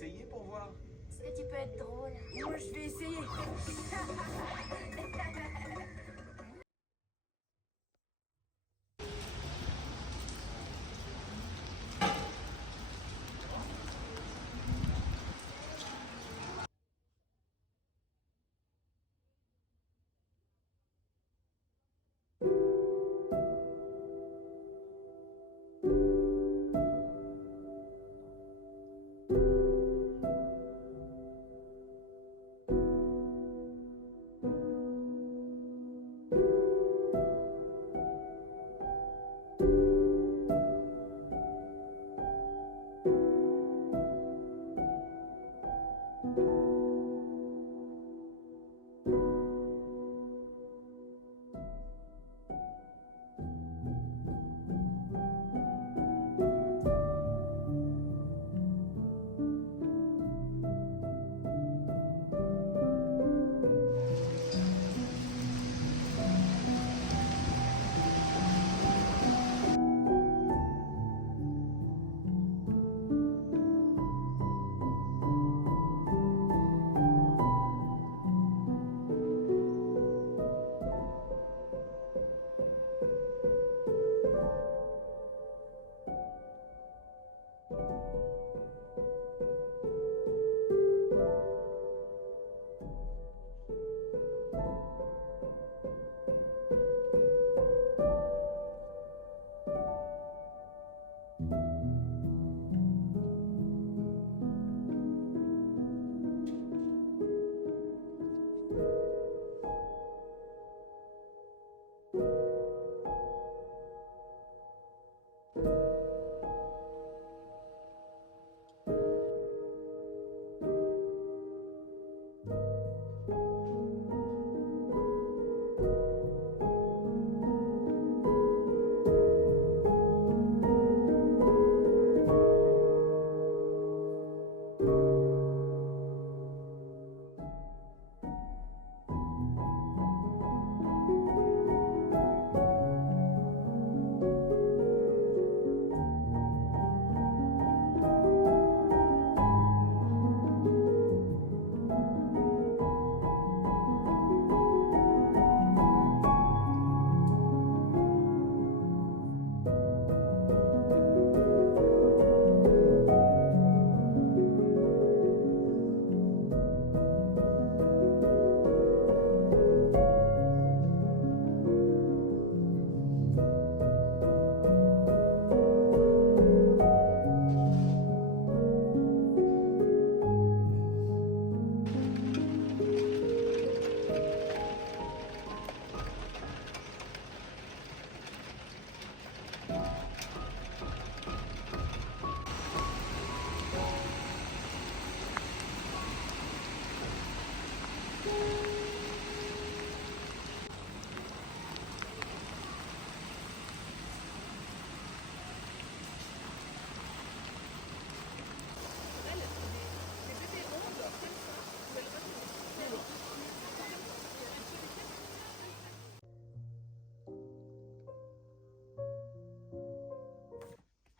essayer pour voir? Est-ce que tu peux être drôle? Moi, je vais essayer.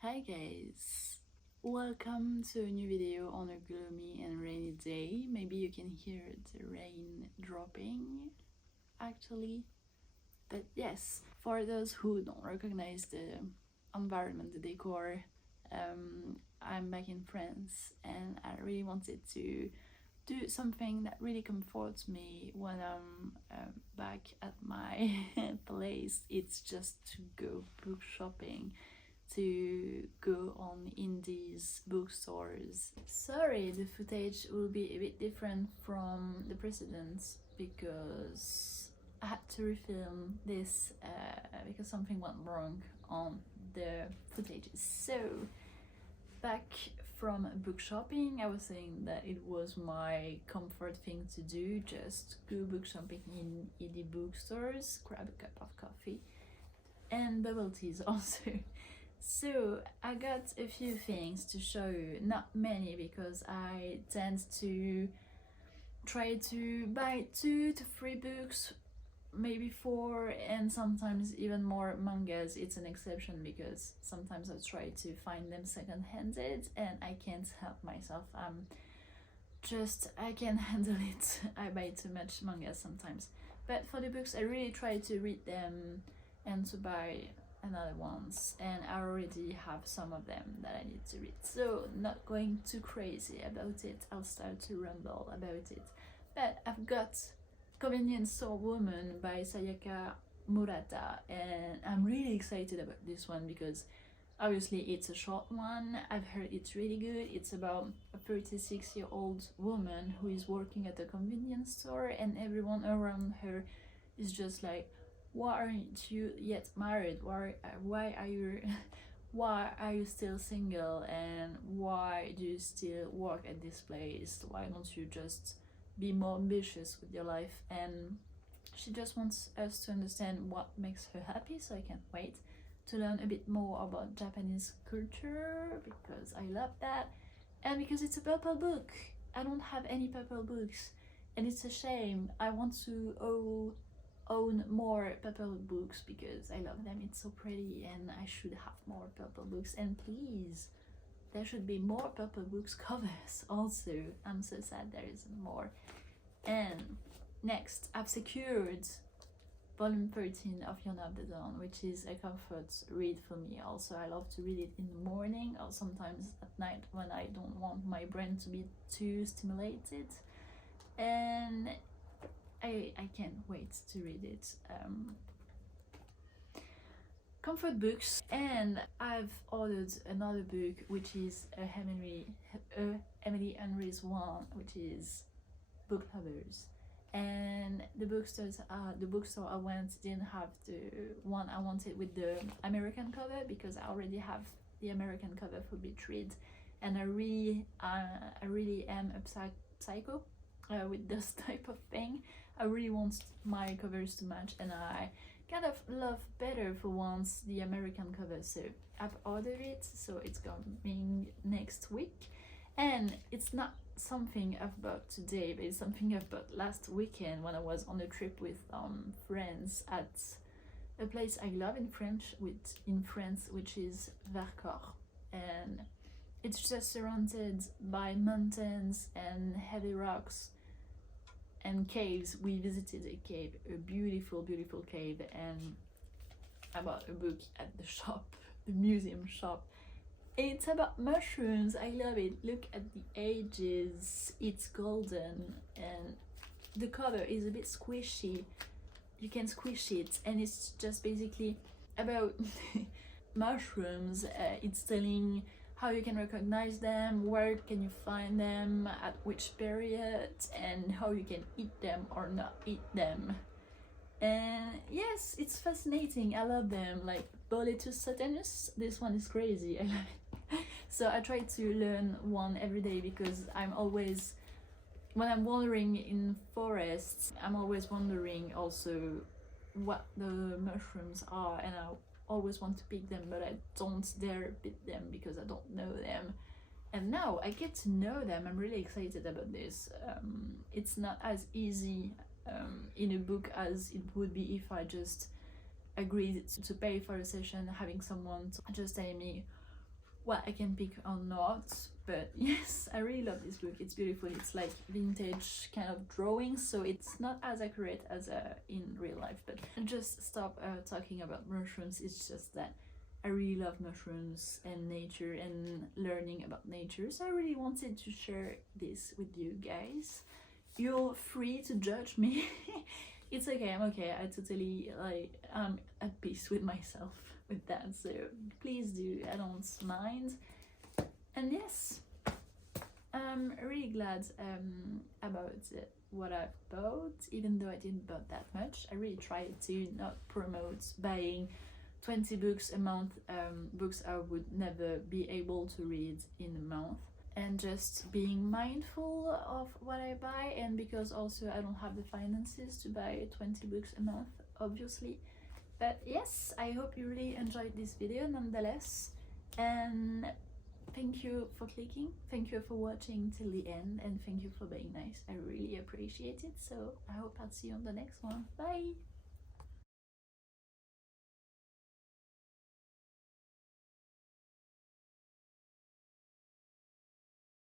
Hi guys, welcome to a new video on a gloomy and rainy day. Maybe you can hear the rain dropping actually, but yes, for those who don't recognize the environment, the decor, I'm back in France and I really wanted to do something that really comforts me when I'm back at my place. It's just to go book shopping, to go on indies bookstores. Sorry, the footage will be a bit different from the precedents because I had to refilm this because something went wrong on the footages. So back from book shopping, I was saying that it was my comfort thing to do, just go book shopping in indie bookstores, grab a cup of coffee and bubble teas also. So I got a few things to show you, not many because I tend to try to buy 2 to 3 books maybe 4 and sometimes even more mangas. It's an exception because sometimes I try to find them second-handed and I can't help myself. I can't handle it. I buy too much manga sometimes. But for the books, I really try to read them and to buy another ones, and I already have some of them that I need to read. So not going too crazy about it. I'll start to ramble about it. But I've got Convenience Store Woman by Sayaka Murata, and I'm really excited about this one because obviously it's a short one. I've heard it's really good. It's about a 36-year-old woman who is working at a convenience store, and everyone around her is just like, why aren't you yet married? Why are you why are you still single, and why do you still work at this place? Why don't you just be more ambitious with your life? And she just wants us to understand what makes her happy, so I can't wait to learn a bit more about Japanese culture because I love that, and because it's a purple book. I don't have any purple books, and it's a shame. I want to own more purple books because I love them. It's so pretty, and I should have more purple books. And please, there should be more purple books covers also. I'm so sad there isn't more. And next, I've secured volume 13 of Yona of the Dawn, which is a comfort read for me. Also, I love to read it in the morning or sometimes at night when I don't want my brain to be too stimulated, and I can't wait to read it. Comfort books. And I've ordered another book, which is Emily Henry's one, which is Book Lovers. And the bookstore I went didn't have the one I wanted with the American cover, because I already have the American cover for Betrayed, and I really am a psycho with this type of thing. I really want my covers to match, and I kind of love better for once the American cover. So I've ordered it, so it's coming next week. And it's not something I've bought today, but it's something I've bought last weekend when I was on a trip with friends at a place I love in France, which is Vercors. And it's just surrounded by mountains and heavy rocks and caves. We visited a cave, a beautiful cave, and I bought a book at the shop, the museum shop. It's about mushrooms. I love it. Look at the edges, it's golden, and the cover is a bit squishy. You can squish it, and it's just basically about mushrooms. It's telling how you can recognize them, where can you find them, at which period, and how you can eat them or not eat them. And yes, it's fascinating. I love them. Like Boletus Satanus, this one is crazy. I love it. So I try to learn one every day, because I'm always, when I'm wandering in forests, I'm always wondering also what the mushrooms are, and I always want to pick them, but I don't dare pick them because I don't know them. And now I get to know them. I'm really excited about this. It's not as easy in a book as it would be if I just agreed to pay for a session, having someone just telling me what I can pick or not. But yes, I really love this book. It's beautiful. It's like vintage kind of drawing, so it's not as accurate as in real life. But just stop talking about mushrooms. It's just that I really love mushrooms and nature and learning about nature, so I really wanted to share this with you guys. You're free to judge me. It's okay, I'm okay. I'm at peace with myself with that, so please do, I don't mind. And yes, I'm really glad about what I've bought, even though I didn't buy that much. I really tried to not promote buying 20 books a month, books I would never be able to read in a month, and just being mindful of what I buy. And because also I don't have the finances to buy 20 books a month, obviously. But yes, I hope you really enjoyed this video nonetheless, and thank you for clicking, thank you for watching till the end, and thank you for being nice. I really appreciate it. So I hope I'll see you on the next one. Bye!